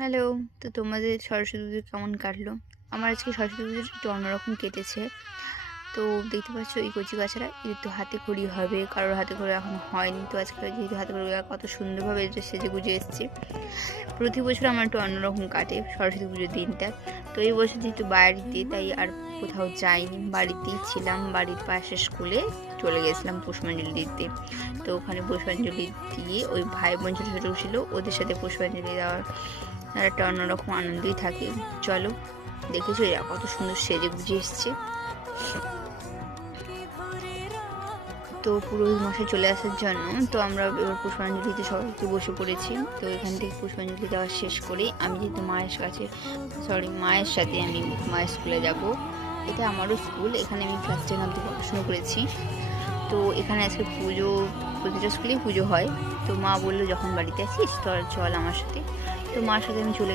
Hello, তো তোমাদের সরস্বতী পুজো কেমন কাটলো? আমার আজকে সরস্বতী পুজো একটু অন্যরকম কেটেছে। তো দেখতে পাচ্ছ, এই কচি গাছারা এদের তো হাতে খড়ি হবে। কারোর হাতে খড়ি এখন হয়নি। তো আজকে যেহেতু হাতে খড়ি কত সুন্দরভাবে সেজে গুজে এসছে। প্রতি বছর আমার একটু অন্যরকম কাটে সরস্বতী পুজোর দিনটা। তো এই বছর যেহেতু বাড়িতে, তাই আর কোথাও যাইনি। বাড়িতেই ছিলাম, বাড়ির পাশে স্কুলে চলে গেছিলাম পুষ্পাঞ্জলি দিতে। তো ওখানে পুষ্পাঞ্জলি দিয়ে ওই ভাই বোন ছোটো ছোটো ছিল, ওদের সাথে পুষ্পাঞ্জলি দেওয়ার একটা অন্যরকম আনন্দই থাকে। চলো দেখেছ এরা কত সুন্দর সেজে গুজে এসছে। তো পুরোহিত মশাই চলে আসার জন্য, তো আমরা এবার পুষ্পাঞ্জলিতে সবাইকে বসে পড়েছি। তো এখান থেকে পুষ্পাঞ্জলি দেওয়া শেষ করে আমি যেহেতু মায়ের কাছে সরি মায়ের সাথে আমি মায়ের স্কুলে যাব। এটা আমারও স্কুল এখানে আমি ক্লাস টেন অব্দি পড়াশুনো করেছি। তো এখানে আজকে পুজো, প্রতিটা স্কুলেই পুজো হয়। তো মা বলল, যখন বাড়িতে আছিস, তোর চল আমার সাথে। তো মার সাথে আমি চলে